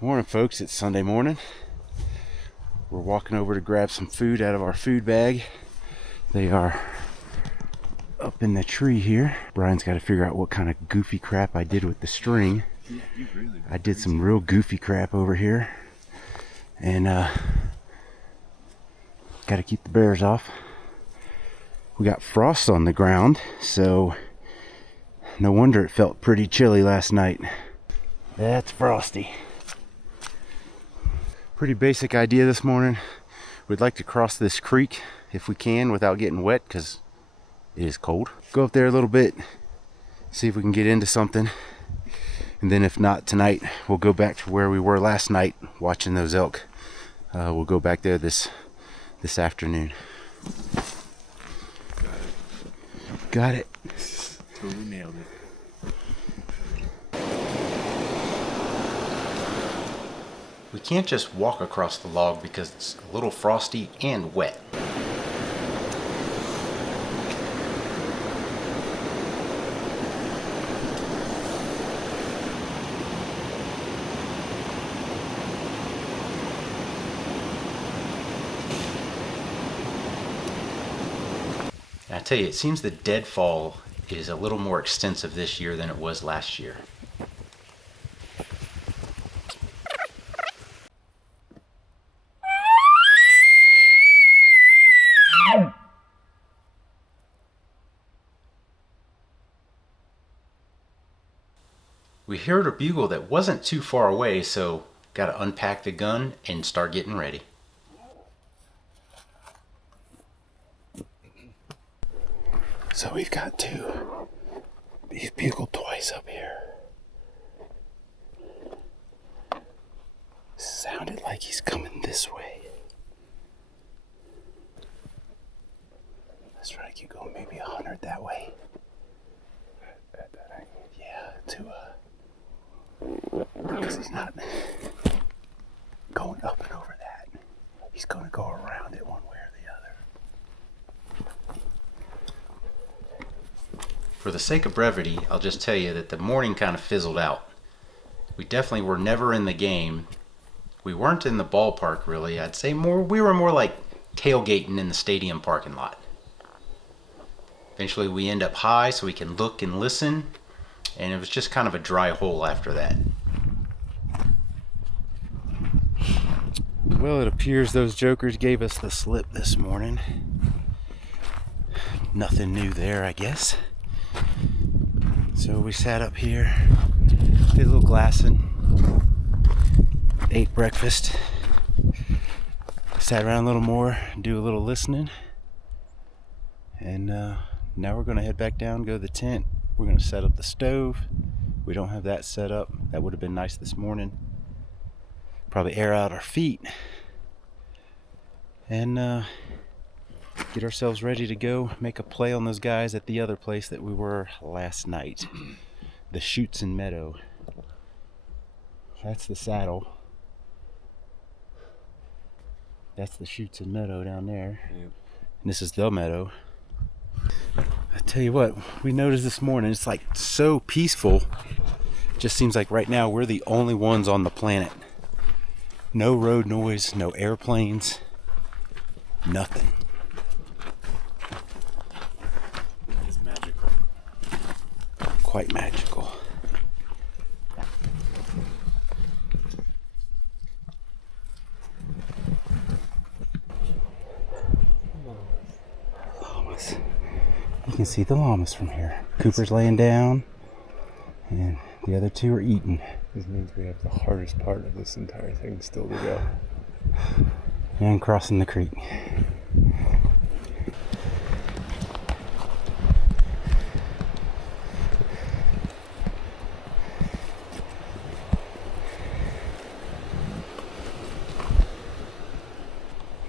Morning folks, it's Sunday morning. We're walking over to grab some food out of our food bag. They are up in the tree here. Brian's got to figure out what kind of goofy crap I did with the string. I did some real goofy crap over here. And got to keep the bears off. We got frost on the ground, so no wonder it felt pretty chilly last night. That's Frosty. Pretty basic idea this morning. We'd like to cross this creek if we can without getting wet because it is cold. Go up there a little bit, see if we can get into something. And then if not tonight, we'll go back to where we were last night watching those elk. We'll go back there this afternoon. Got it. Totally nailed it. We can't just walk across the log because it's a little frosty and wet. And I tell you, it seems the deadfall is a little more extensive this year than it was last year. We heard a bugle that wasn't too far away, so got to unpack the gun and start getting ready. So we've got he's bugled twice up here. Sounded like he's coming this way. Let's try to keep going, maybe 100 that way. Yeah, because he's not going up and over that. He's going to go around it one way or the other. For the sake of brevity, I'll just tell you that the morning kind of fizzled out. We definitely were never in the game. We weren't in the ballpark really. I'd say we were more like tailgating in the stadium parking lot. Eventually we end up high so we can look and listen, and it was just kind of a dry hole after that. Well, it appears those jokers gave us the slip this morning. Nothing new there, I guess. So we sat up here, did a little glassing, ate breakfast, sat around a little more, do a little listening, and now we're going to head back down, go to the tent. We're going to set up the stove. We don't have that set up. That would have been nice this morning. Probably air out our feet and get ourselves ready to go make a play on those guys at the other place that we were last night, the Chutes and Meadow. That's the saddle. That's the Chutes and Meadow down there. Yep. And this is the meadow. I tell you what, we noticed this morning, it's like so peaceful. Just seems like right now we're the only ones on the planet. No road noise, no airplanes, nothing. It's magical. Quite magical. Llamas. You can see the llamas from here. Cooper's laying down, and the other two are eating. This means we have the hardest part of this entire thing still to go. And crossing the creek.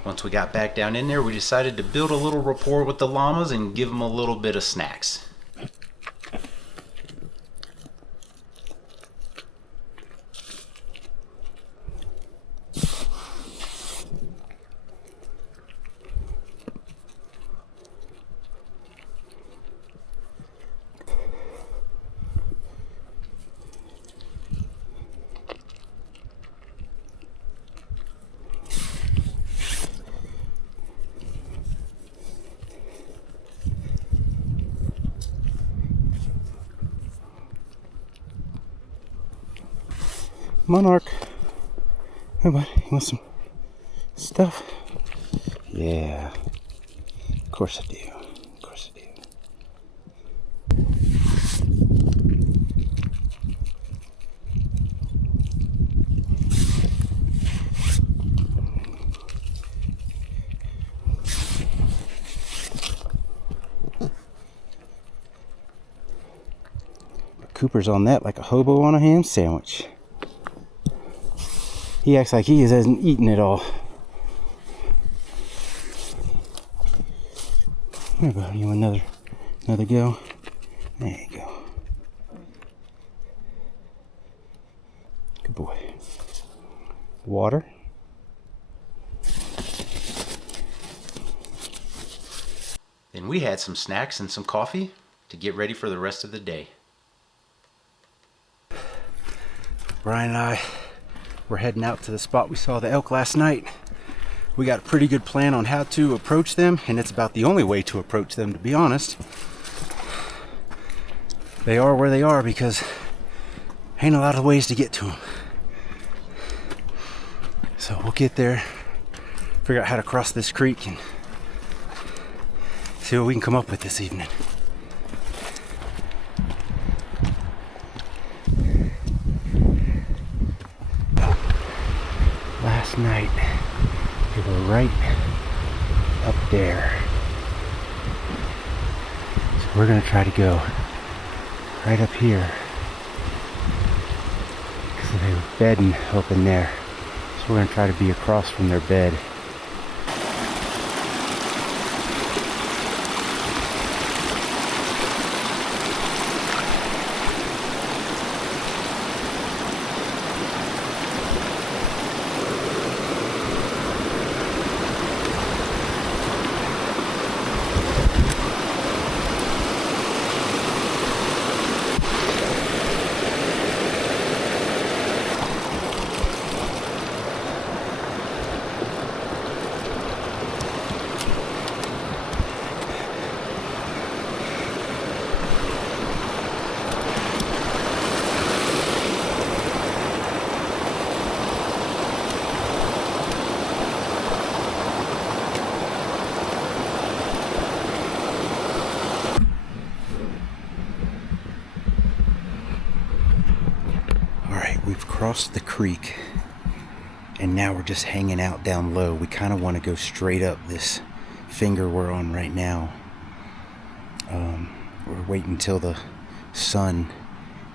Once we got back down in there, we decided to build a little rapport with the llamas and give them a little bit of snacks. Monarch. Hey, bud, you want some stuff? Yeah. Of course I do. Of course I do. Cooper's on that like a hobo on a ham sandwich. He acts like he hasn't eaten it all. Here, bud, you want another go? There you go. Good boy. Water. Then we had some snacks and some coffee to get ready for the rest of the day. Brian and I were heading out to the spot we saw the elk last night. We got a pretty good plan on how to approach them, and it's about the only way to approach them, to be honest. They are where they are because ain't a lot of ways to get to them. So we'll get there, figure out how to cross this creek, and see what we can come up with this evening. Last night, we were right up there. So we're gonna try to go right up here. Because they were bedding up in there. So we're gonna try to be across from their bed. We've crossed the creek and now we're just hanging out down low. We kind of want to go straight up this finger we're on right now. We're waiting until the sun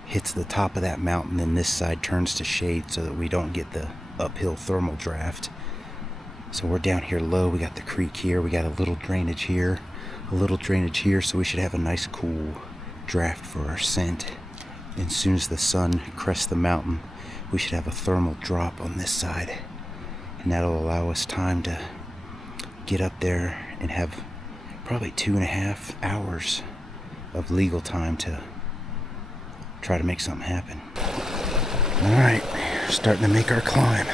hits the top of that mountain and this side turns to shade so that we don't get the uphill thermal draft. So we're down here low. We got the creek here. We got a little drainage here, a little drainage here. So we should have a nice cool draft for our scent. And as soon as the sun crests the mountain, we should have a thermal drop on this side. And that'll allow us time to get up there and have probably 2.5 hours of legal time to try to make something happen. All right, starting to make our climb.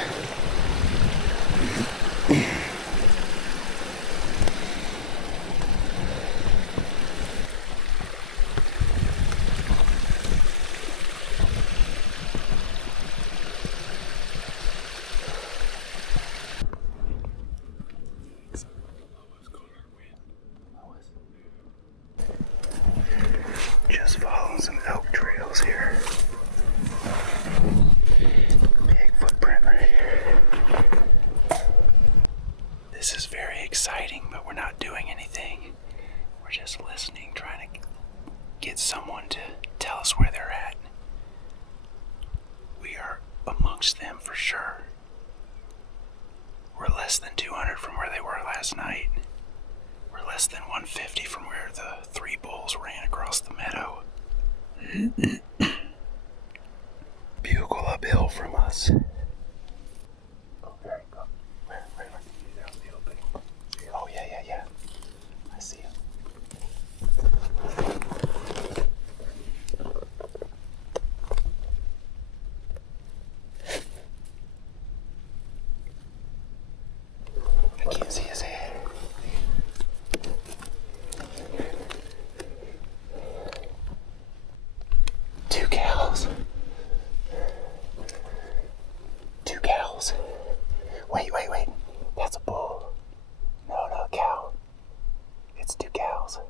Just following some elk trails here. Big footprint right here. This is very exciting, but we're not doing anything. We're just listening, trying to get someone to tell us where they're at. We are amongst them for sure. We're less than 200 from where they were last night. We're less than 150 from where the 3 bulls ran across the meadow. Bugle uphill from us. Okay, go. Where down the open. Oh, yeah. I see him. I can't see his head. Wait. That's a bull. No, a cow. It's two cows.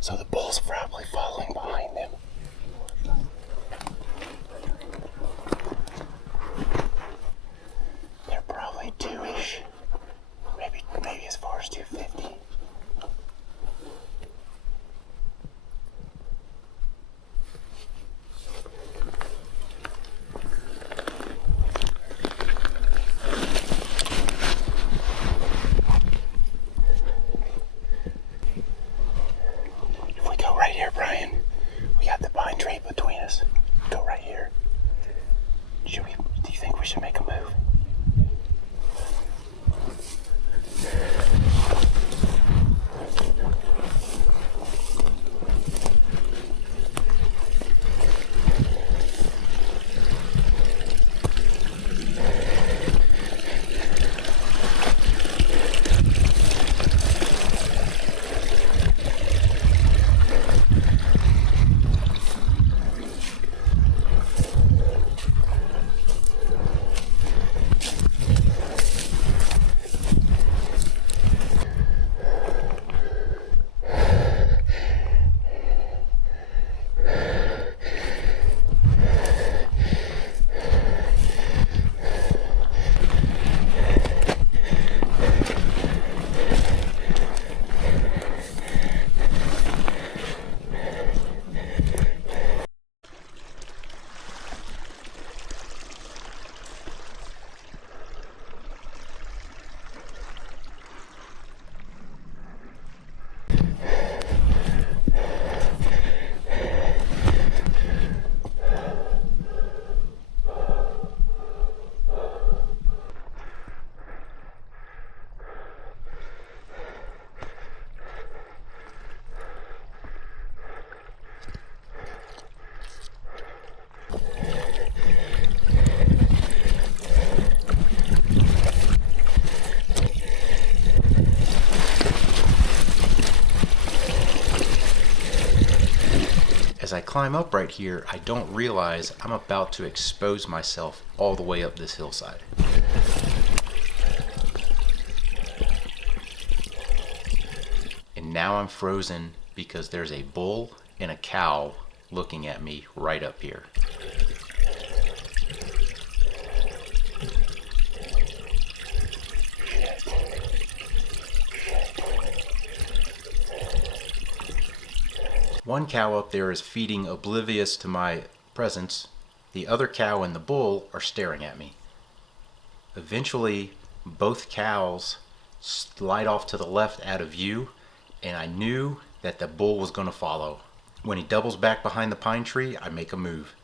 So the bull's probably following behind them. They're probably two-ish. Maybe as far as 250. If we go right here, Brian, we got the pine tree between us. Go right here. Do you think we should make a move? As I climb up right here, I don't realize I'm about to expose myself all the way up this hillside. And now I'm frozen because there's a bull and a cow looking at me right up here. One cow up there is feeding oblivious to my presence. The other cow and the bull are staring at me. Eventually, both cows slide off to the left out of view, and I knew that the bull was going to follow. When he doubles back behind the pine tree, I make a move.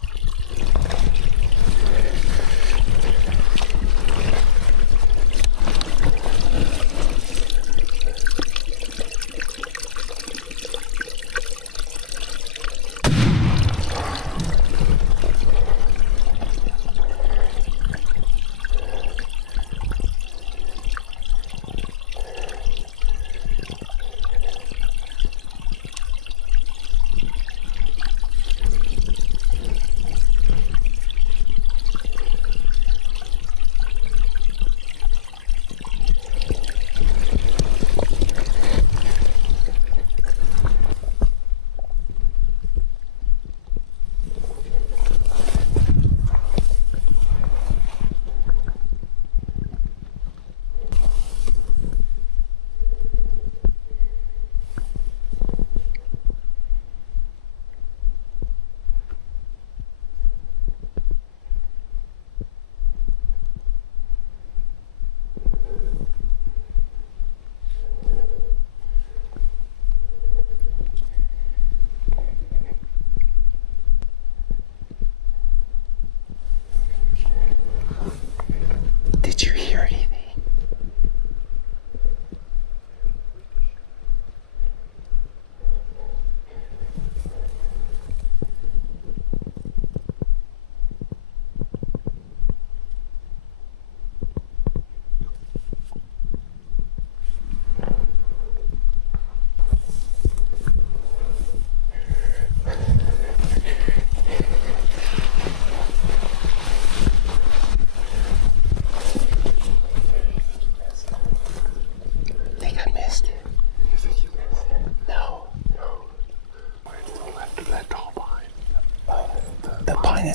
Did you hear anything?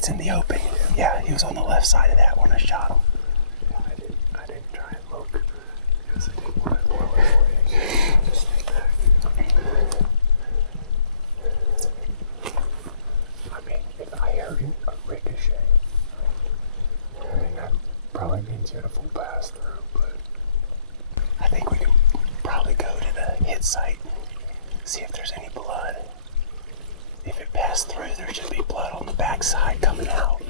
It's in the open. Yeah, he was on the left side of that when I shot him. I didn't try and look because I didn't want to blow it away. Just stay back. I mean, if I heard a ricochet, I mean, that probably means you had a full pass through, but I think we can probably go to the hit site, see if there's any blood. If it passed through, there should be blood on the backside coming out.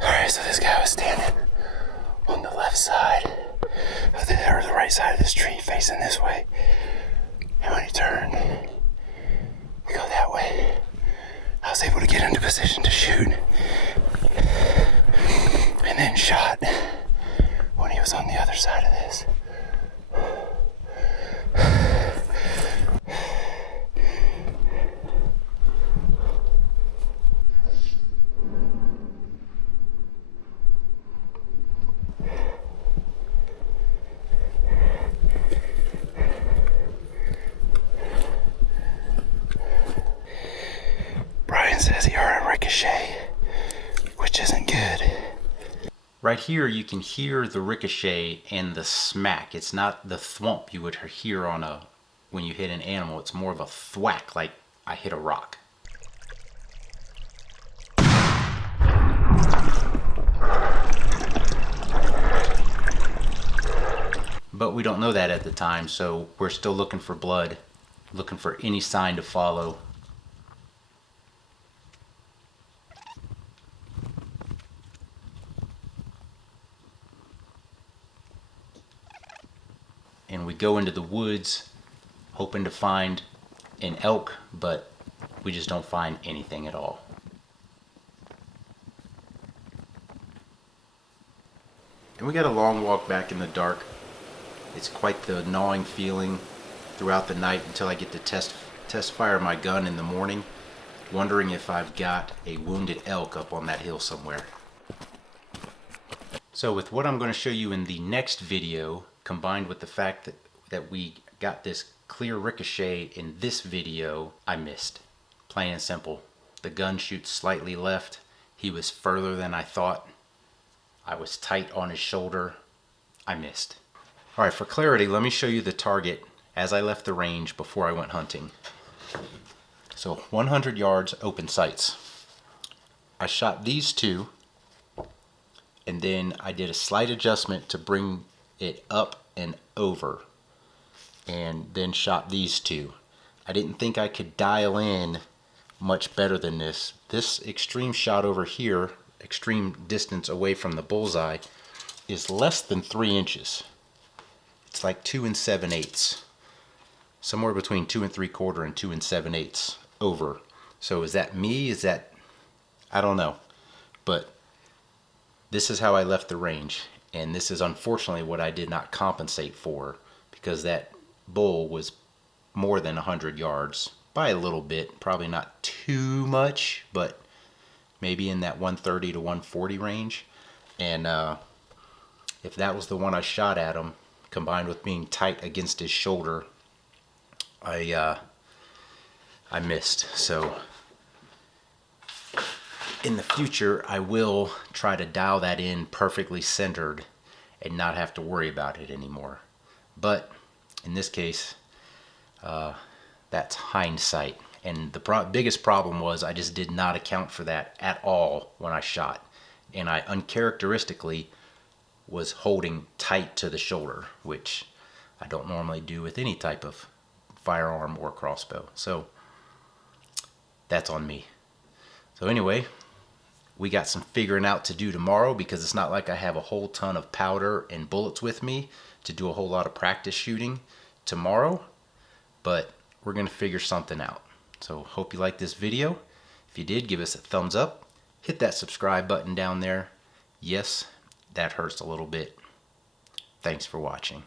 Alright, so this guy was standing on the left side of the, or the right side of this tree facing this way. And when he turned to go that way, I was able to get into position to shoot. And then shot when he was on the other side of this. Brian says he heard a ricochet, which isn't good. Right here, you can hear the ricochet and the smack. It's not the thwomp you would hear on when you hit an animal. It's more of a thwack, like I hit a rock. But we don't know that at the time, so we're still looking for blood, looking for any sign to follow. And we go into the woods hoping to find an elk, but we just don't find anything at all. And we got a long walk back in the dark. It's quite the gnawing feeling throughout the night until I get to test fire my gun in the morning, wondering if I've got a wounded elk up on that hill somewhere. So with what I'm going to show you in the next video, combined with the fact that we got this clear ricochet in this video, I missed. Plain and simple. The gun shoots slightly left. He was further than I thought. I was tight on his shoulder. I missed. Alright, for clarity, let me show you the target as I left the range before I went hunting. So 100 yards, open sights. I shot these two, and then I did a slight adjustment to bring it up and over, and then shot these two. I didn't think I could dial in much better than this. This extreme shot over here, extreme distance away from the bullseye, is less than 3 inches. It's like 2 7/8, somewhere between 2 3/4 and 2 7/8 over. So is that me? Is that, I don't know, but this is how I left the range. And this is unfortunately what I did not compensate for, because that bull was more than 100 yards by a little bit. Probably not too much, but maybe in that 130 to 140 range. And if that was the one I shot at him, combined with being tight against his shoulder, I missed. So in the future, I will try to dial that in perfectly centered and not have to worry about it anymore. But in this case, that's hindsight. And the biggest problem was I just did not account for that at all when I shot. And I uncharacteristically was holding tight to the shoulder, which I don't normally do with any type of firearm or crossbow. So that's on me. So anyway, we got some figuring out to do tomorrow, because it's not like I have a whole ton of powder and bullets with me to do a whole lot of practice shooting tomorrow, but we're going to figure something out. So hope you liked this video. If you did, give us a thumbs up. Hit that subscribe button down there. Yes, that hurts a little bit. Thanks for watching.